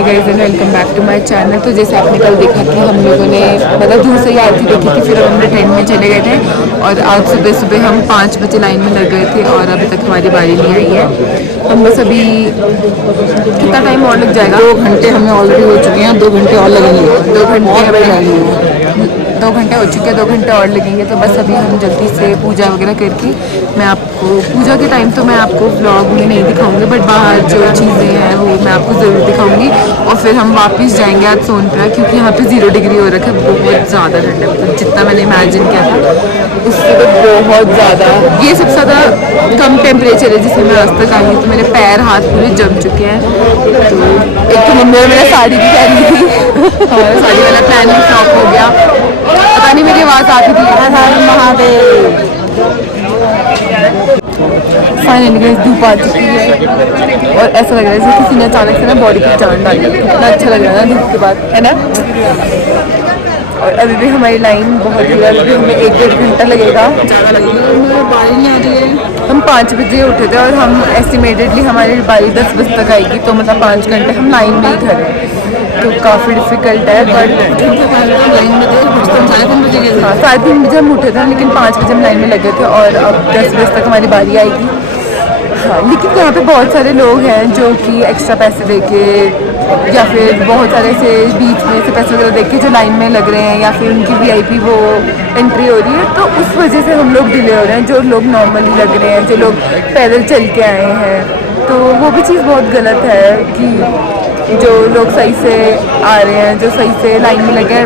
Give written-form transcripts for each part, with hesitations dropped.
Hi guys and welcome back to my channel. तो जैसे आपने कल देखा कि हम लोगों ने मतलब दूर से ही आरती देखी थी, फिर हम ट्रेन में चले गए थे और आज सुबह सुबह हम 5 बजे लाइन में लग गए थे और अभी तक हमारी बारी नहीं आई है। हम बस अभी कितना टाइम और लग जाएगा? 2 घंटे हमें ऑलरेडी हो चुके हैं, 2 घंटे और लगेंगे। 2 घंटे बहुत हमें जाएंगे। 2 घंटे हो चुके हैं, 2 घंटे और लगेंगे। तो बस अभी हम जल्दी से पूजा वगैरह करके मैं आपको पूजा के टाइम तो मैं आपको व्लॉग में नहीं दिखाऊंगी, बट बाहर जो चीज़ें हैं वो मैं आपको ज़रूर दिखाऊंगी। और फिर हम वापस जाएंगे आज सोनपुरा, क्योंकि यहाँ पे 0 डिग्री हो रखा है, बहुत ज़्यादा ठंड है। मतलब जितना मैंने इमेजिन किया था उससे तो बहुत ज़्यादा, ये सबसे ज़्यादा कम टेम्परेचर है जिसे मैं आज तक आई हूँ। तो मेरे पैर हाथ पूरे जम चुके हैं। तो एक तो मम्मी ने मेरा साड़ी भी पहनी थी और साड़ी वाला प्लान भी फ्लॉप हो गया। पता नहीं मेरी आवाज़ आती थी। महादेव। फाइनली धूप आ चुकी है और ऐसा लग रहा है जैसे किसी ने अचानक से ना बॉडी की जान डाली। कितना अच्छा लग रहा है ना धूप के बाद, है ना। और अभी भी हमारी लाइन बहुत ही है, अभी भी हमें 1-1.5 घंटा लगेगा, ज़्यादा लगेगा। बारी नहीं आ रही है। हम 5 बजे उठे थे और हम एस्टिमेटेडली हमारी बारी 10 बजे तक आएगी, तो मतलब 5 घंटे हम लाइन में ही खड़े। तो काफ़ी डिफ़िकल्ट है, बट लाइन में थे, हम 3:30 बजे गए। हाँ 3:30 बजे हम उठे थे, लेकिन 5 बजे हम लाइन में लगे थे और अब 10 बजे तक हमारी बारी आएगी। हाँ, लेकिन यहाँ पे बहुत सारे लोग हैं जो कि एक्स्ट्रा पैसे देके या फिर बहुत सारे से बीच में से पैसे वगैरह देके जो लाइन में लग रहे हैं, या फिर उनकी वीआईपी वो एंट्री हो रही है, तो उस वजह से हम लोग डिले हो रहे हैं। जो लोग नॉर्मली लग रहे हैं, जो लोग पैदल चल के आए हैं, तो वो भी चीज़ बहुत गलत है कि जो लोग सही से आ रहे हैं, जो सही से लाइन में लगे हैं,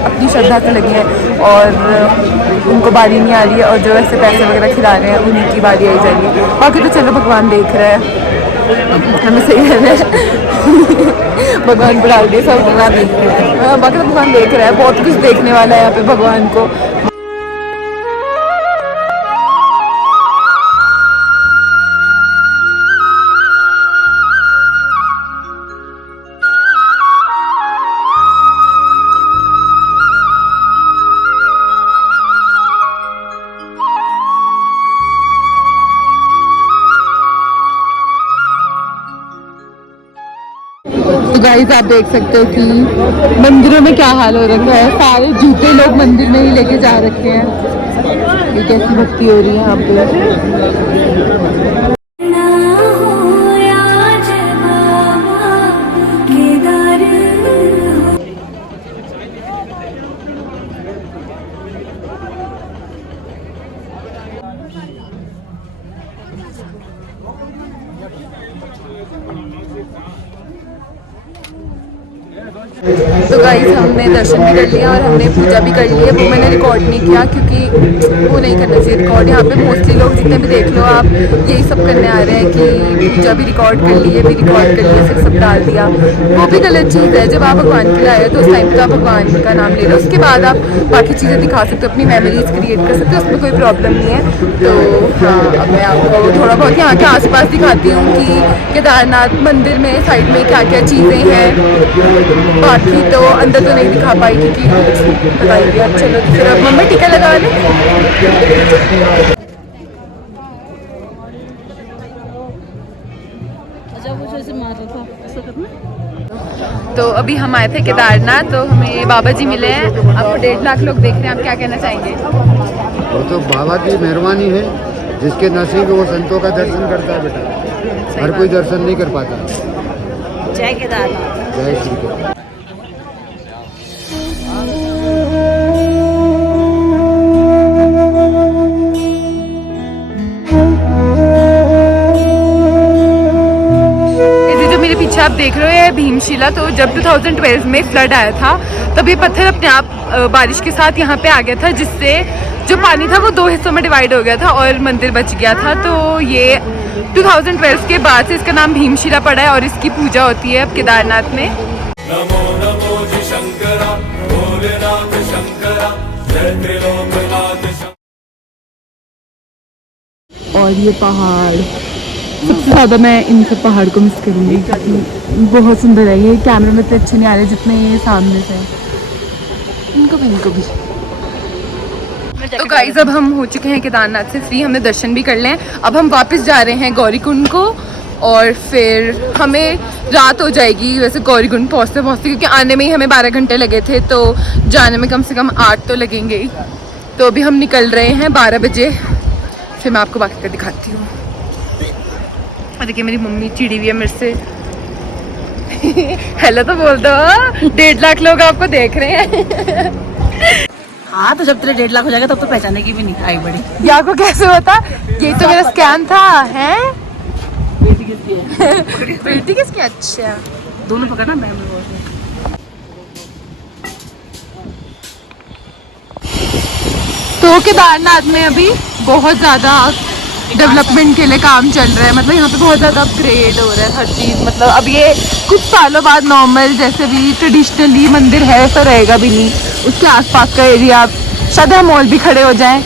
अपनी श्रद्धा से लगे हैं और उनको बारी नहीं आ रही है, और जो ऐसे पैसे वगैरह खिला रहे हैं उन्हीं की बारी आई जा रही है। बाकी तो चलो भगवान देख रहे हैं, हमें सही रहना है। भगवान बढ़ा दिए, सब भगवान देख रहे हैं। बाकी तो भगवान देख रहा है, बहुत कुछ देखने वाला है यहाँ पे भगवान को। तो गाइस आप देख सकते हो कि मंदिरों में क्या हाल हो रखा है। सारे जूते लोग मंदिर में ही लेके जा रखे हैं। ये कैसी भक्ति हो रही है यहाँ पे। तो गाइस हमने दर्शन भी कर लिया और हमने पूजा भी कर ली है। वो मैंने रिकॉर्ड नहीं किया क्योंकि वो नहीं करना चाहिए रिकॉर्ड। यहाँ पे मोस्टली लोग जितने भी देख लो आप यही सब करने आ रहे हैं कि पूजा भी रिकॉर्ड कर ली है, भी रिकॉर्ड कर लिया, फिर सब डाल दिया। वो भी गलत चीज़ है। जब आप भगवान के लिए आए हो तो उस टाइम पर आप भगवान का नाम ले रहे हो, उसके बाद आप बाकी चीज़ें दिखा सकते हो, अपनी मेमोरीज क्रिएट कर सकते हो, उसमें कोई प्रॉब्लम नहीं है। तो हाँ, अब मैं आपको थोड़ा बहुत यहाँ के आसपास दिखाती हूँ कि केदारनाथ मंदिर में साइड में क्या क्या चीज़ें हैं। बाकी तो अंदर तो नहीं दिखा पाई क्योंकि बताई दिया। चलो फिर अब मम्मी टीका लगा लें। तो अभी हम आए थे केदारनाथ, तो हमें बाबा जी मिले हैं। आपको 1.5 लाख लोग देख रहे हैं, आप क्या कहना चाहेंगे? वो तो बाबा की मेहरबानी है, जिसके नसीब वो संतों का दर्शन करता है बेटा। हर कोई दर्शन नहीं कर पाता। जय केदारनाथ। जय श्री कृष्ण। पीछे आप देख रहे हो ये भीमशिला। तो जब 2012 में फ्लड आया था तब ये पत्थर अपने आप बारिश के साथ यहाँ पे आ गया था, जिससे जो पानी था वो 2 हिस्सों में डिवाइड हो गया था और मंदिर बच गया था। तो ये 2012 के बाद से इसका नाम भीमशिला पड़ा है और इसकी पूजा होती है अब केदारनाथ में। नमो नमो जी शंकरा, भोलेनाथ शंकरा, जय त्रिलोकनाथ शंकरा। और ये पहाड़, सबसे ज़्यादा मैं इन सब पहाड़ को मिस करूँगी क्योंकि बहुत सुंदर है। ये कैमरे में तो अच्छे नहीं आ रहे जितने ये सामने से। इनको भी तो गाइस अब हम हो चुके हैं केदारनाथ से फ्री, हमने दर्शन भी कर लें। अब हम वापस जा रहे हैं गौरीकुंड को और फिर हमें रात हो जाएगी वैसे गौरीकुंड पहुँचते पहुँचते, क्योंकि आने में ही हमें 12 घंटे लगे थे, तो जाने में कम से कम 8 तो लगेंगे ही। तो अभी हम निकल रहे हैं 12 बजे, फिर मैं आपको बाकी का दिखाती हूँ। और देखिए मेरी मम्मी चिड़ी हुई है मेरे से। हेलो तो बोल दो, 1.5 लाख लोग आपको देख रहे हैं। हाँ तो जब तेरे 1.5 लाख हो जाएगा तब तो पहचाने की भी नहीं आई बड़ी। या को कैसे होता, ये तो मेरा स्कैन था है। बेटी किसकी है? बेटी किसकी? अच्छा दोनों पकड़ना मैं भी बोल। तो केदारनाथ में अभी बहुत ज़्यादा डेवलपमेंट के लिए काम चल रहा है, मतलब यहाँ पे बहुत ज़्यादा अपग्रेड हो रहा है हर चीज़। मतलब अब ये कुछ सालों बाद नॉर्मल जैसे भी ट्रेडिशनली मंदिर है ऐसा रहेगा भी नहीं। उसके आसपास का एरिया सदा मॉल भी खड़े हो जाएं,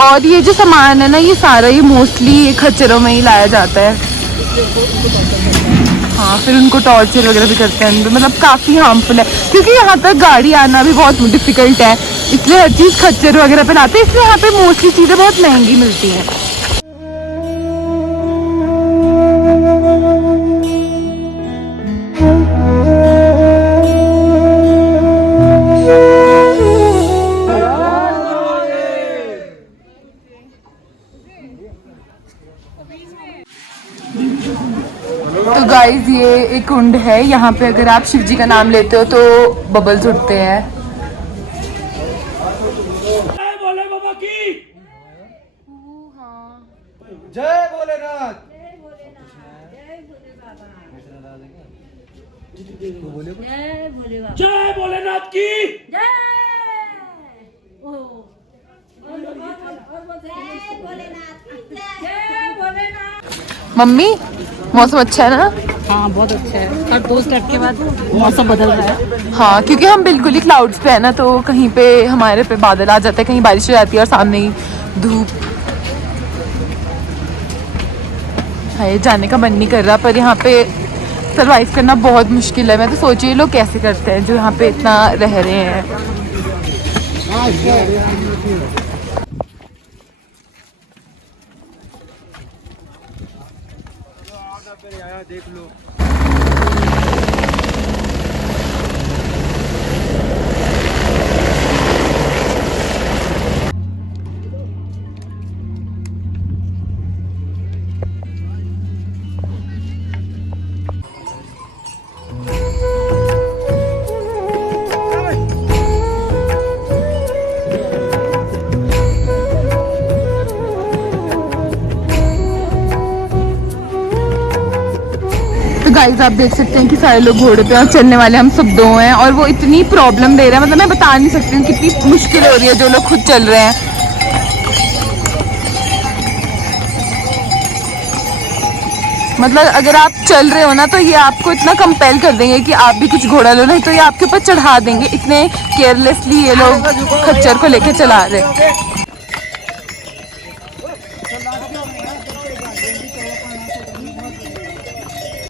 और ये जो सामान है ना ये सारा ये मोस्टली खच्चरों में ही लाया जाता है। हाँ फिर उनको टॉर्चर वगैरह भी करते हैं, मतलब काफ़ी हार्मफुल है, क्योंकि यहाँ तक गाड़ी आना भी बहुत डिफ़िकल्ट है, इसलिए हर चीज़ खच्चर वगैरह पे लाते हैं, इसलिए यहाँ पे मोस्टली चीज़ें बहुत महंगी मिलती हैं। तो गाइज ये एक कुंड है, यहाँ पे अगर आप शिव जी का नाम लेते हो तो बबल्स उठते हैं। जय भोले बाबा की जय भोलेनाथ। जय भोलेनाथ की मम्मी मौसम अच्छा है ना? हाँ बहुत अच्छा है, और 2 स्टेप के बाद मौसम बदल रहा है। हाँ क्योंकि हम बिल्कुल ही क्लाउड्स पे है ना, तो कहीं पे हमारे पे बादल आ जाते हैं, कहीं बारिश हो जाती है और सामने ही धूप। है जाने का मन नहीं कर रहा, पर यहाँ पे सरवाइव करना बहुत मुश्किल है। मैं तो सोच रही लोग कैसे करते हैं जो यहाँ पे इतना रह रहे हैं। देख लो गाइस आप देख सकते हैं कि सारे लोग घोड़े पे और चलने वाले हम सब 2 हैं, और वो इतनी प्रॉब्लम दे रहा है, मतलब मैं बता नहीं सकती हूँ कितनी मुश्किल हो रही है जो लोग खुद चल रहे हैं। मतलब अगर आप चल रहे हो ना तो ये आपको इतना कंपेल कर देंगे कि आप भी कुछ घोड़ा लो, नहीं तो ये आपके ऊपर चढ़ा देंगे। इतने केयरलेसली ये लोग खच्चर को लेके चला रहे हैं।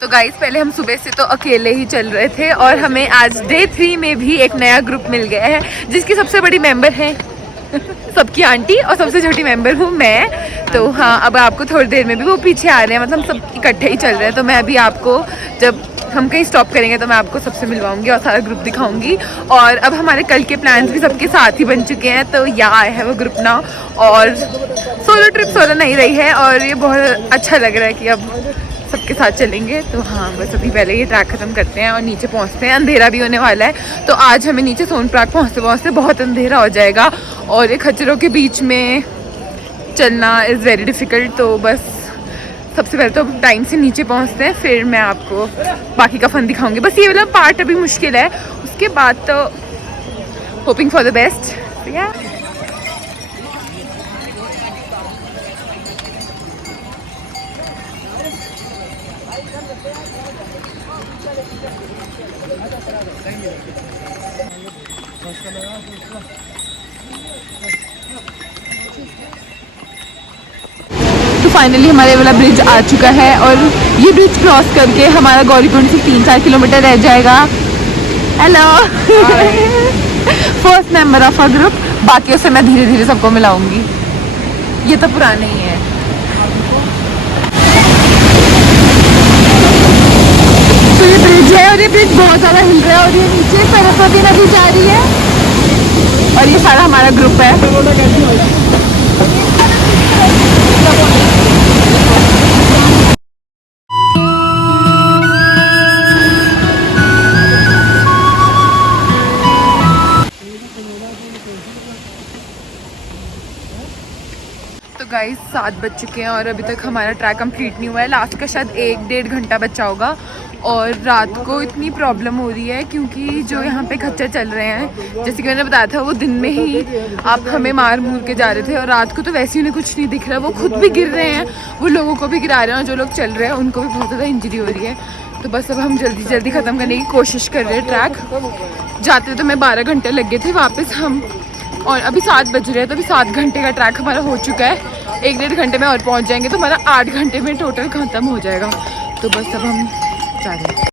तो गाइस पहले हम सुबह से तो अकेले ही चल रहे थे, और हमें आज डे 3 में भी एक नया ग्रुप मिल गया है, जिसकी सबसे बड़ी मेंबर है सबकी आंटी, और सबसे छोटी मेंबर हूँ मैं। तो हाँ अब आपको थोड़ी देर में भी वो पीछे आ रहे हैं, मतलब सब इकट्ठे ही चल रहे हैं। तो मैं अभी आपको जब हम कहीं स्टॉप करेंगे तो मैं आपको सबसे मिलवाऊंगी और सारा ग्रुप दिखाऊंगी। और अब हमारे कल के प्लान्स भी सबके साथ ही बन चुके हैं, तो या आए हैं वो ग्रुप ना, और सोलो ट्रिप सोलो नहीं रही है, और ये बहुत अच्छा लग रहा है कि अब सबके साथ चलेंगे। तो हाँ बस अभी पहले ये ट्रैक ख़त्म करते हैं और नीचे पहुँचते हैं, अंधेरा भी होने वाला है। तो आज हमें नीचे सोनप्रयाग पहुँचते पहुँचते बहुत अंधेरा हो जाएगा, और ये खच्चरों के बीच में चलना इज़ वेरी डिफ़िकल्ट। तो बस सबसे पहले तो टाइम से नीचे पहुँचते हैं, फिर मैं आपको बाकी का फ़न दिखाऊंगी। बस ये वाला पार्ट अभी मुश्किल है, उसके बाद तो होपिंग फॉर द बेस्ट। या तो फाइनली हमारे वाला ब्रिज आ चुका है, और ये ब्रिज क्रॉस करके हमारा गौरीकुंड से 3-4 किलोमीटर रह जाएगा। Hello first member of a group, बाकियों से मैं धीरे धीरे सबको मिलाऊंगी, ये तो पुराने ही है। ब्रिज है और ये ब्रिज बहुत ज़्यादा हिल रहा है और ये नीचे सरस्वती नदी जा रही है और ये सारा हमारा ग्रुप है। तो गाइस 7 बज चुके हैं और अभी तक हमारा ट्रैक कंप्लीट नहीं हुआ है। लास्ट का शायद 1-1.5 घंटा बचा होगा और रात को इतनी प्रॉब्लम हो रही है क्योंकि जो यहाँ पे खच्चर चल रहे हैं, जैसे कि मैंने बताया था, वो दिन में ही आप हमें मार मूर के जा रहे थे और रात को तो वैसे ही उन्हें कुछ नहीं दिख रहा। वो खुद भी गिर रहे हैं, वो लोगों को भी गिरा रहे हैं और जो लोग चल रहे हैं उनको भी बहुत ज़्यादा इंजरी हो रही है। तो बस अब हम जल्दी जल्दी ख़त्म करने की कोशिश कर रहे हैं ट्रैक। जाते तो मैं 12 घंटे लग गए थे वापस हम, और अभी 7 बज रहे हैं तो अभी 7 घंटे का ट्रैक हमारा हो चुका है। 1-1.5 घंटे में और पहुंच जाएंगे तो हमारा 8 घंटे में टोटल ख़त्म हो जाएगा। तो बस अब हम जा रहे हैं।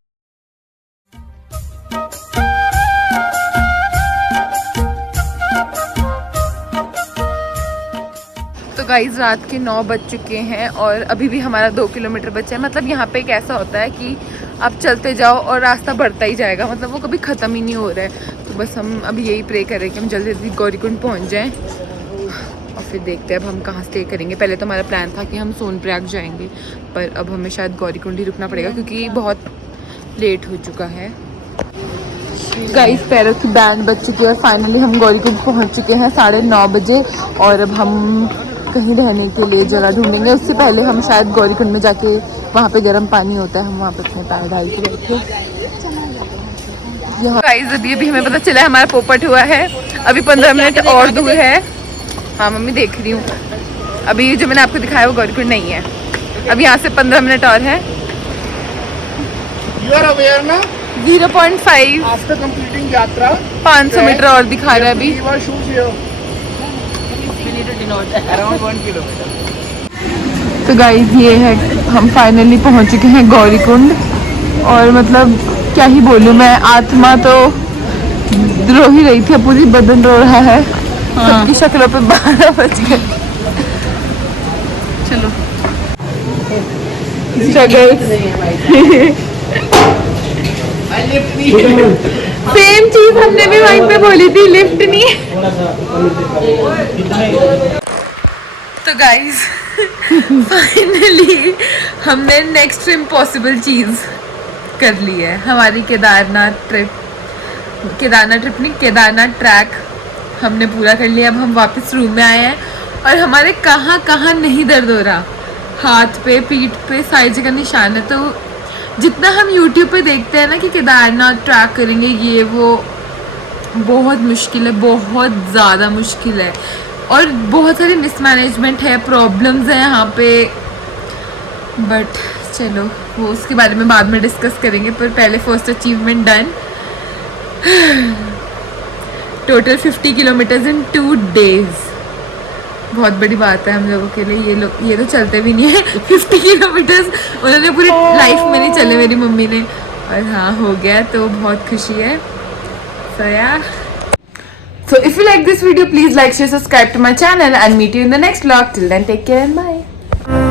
तो गाइस रात के 9 बज चुके हैं और अभी भी हमारा 2 किलोमीटर बचा है। मतलब यहाँ पे एक ऐसा होता है कि आप चलते जाओ और रास्ता बढ़ता ही जाएगा, मतलब वो कभी ख़त्म ही नहीं हो रहा है। तो बस हम अभी यही प्रे कर रहे हैं कि हम जल्दी जल्दी गौरीकुंड पहुँच जाएं और फिर देखते हैं अब हम कहाँ स्टे करेंगे। पहले तो हमारा प्लान था कि हम सोनप्रयाग जाएंगे, पर अब हमें शायद गौरीकुंड ही रुकना पड़ेगा क्योंकि बहुत लेट हो चुका है। गाइस पैरों की बैंड बज चुकी है और फाइनली हम गौरीकुंड पहुँच चुके हैं 9:30 बजे और अब हम कहीं रहने के लिए जगह ढूंढेंगे। उससे पहले हम शायद गौरीकुंड में जाके, वहाँ पे गर्म पानी होता है, हम वहाँ पे अपने पैर डाल के बैठे। गाइस अभी हमें पता चला है हमारा पोपट हुआ है। अभी 15 मिनट और दूर है। हाँ मम्मी देख रही हूँ। अभी जो मैंने आपको दिखाया वो गौरीकुंड नहीं है। अभी यहाँ से 15 मिनट और है। 0.5 आफ्टर कंप्लीटिंग यात्रा 500 मीटर और दिखा रहा है अभी। Around 1 kilometre. तो गाइस ये है, हम फाइनली पहुंच चुके हैं गौरीकुंड और मतलब क्या ही बोलूं मैं, आत्मा तो रो ही रही थी, पूरी बदन रो रहा है। सबकी शक्लों पे 12 बज गए। चलो सेम चीज हमने भी वहीं पे बोली थी, लिफ्ट नहीं। तो गाइस फाइनली हमने नेक्स्ट इम्पॉसिबल चीज कर ली है। हमारी केदारनाथ ट्रैक हमने पूरा कर लिया। अब हम वापस रूम में आए हैं और हमारे कहाँ कहाँ नहीं दर्द हो रहा, हाथ पे, पीठ पे, सारी जगह निशान है। तो जितना हम YouTube पे देखते हैं ना कि केदारनाथ ट्रैक करेंगे ये वो, बहुत मुश्किल है, बहुत ज़्यादा मुश्किल है और बहुत सारी मिसमैनेजमेंट है, प्रॉब्लम्स हैं यहाँ पे। बट चलो वो उसके बारे में बाद में डिस्कस करेंगे, पर पहले first achievement done. Total 50 kilometres इन 2 days, बहुत बड़ी बात है हम लोगों के लिए। ये तो चलते भी नहीं है 50 किलोमीटर्स, उन्होंने पूरी लाइफ में नहीं चले मेरी मम्मी ने, और हाँ हो गया तो बहुत खुशी है। So if you like this video, please like, share, subscribe to my channel and meet you in the next vlog. Till then, take care and bye.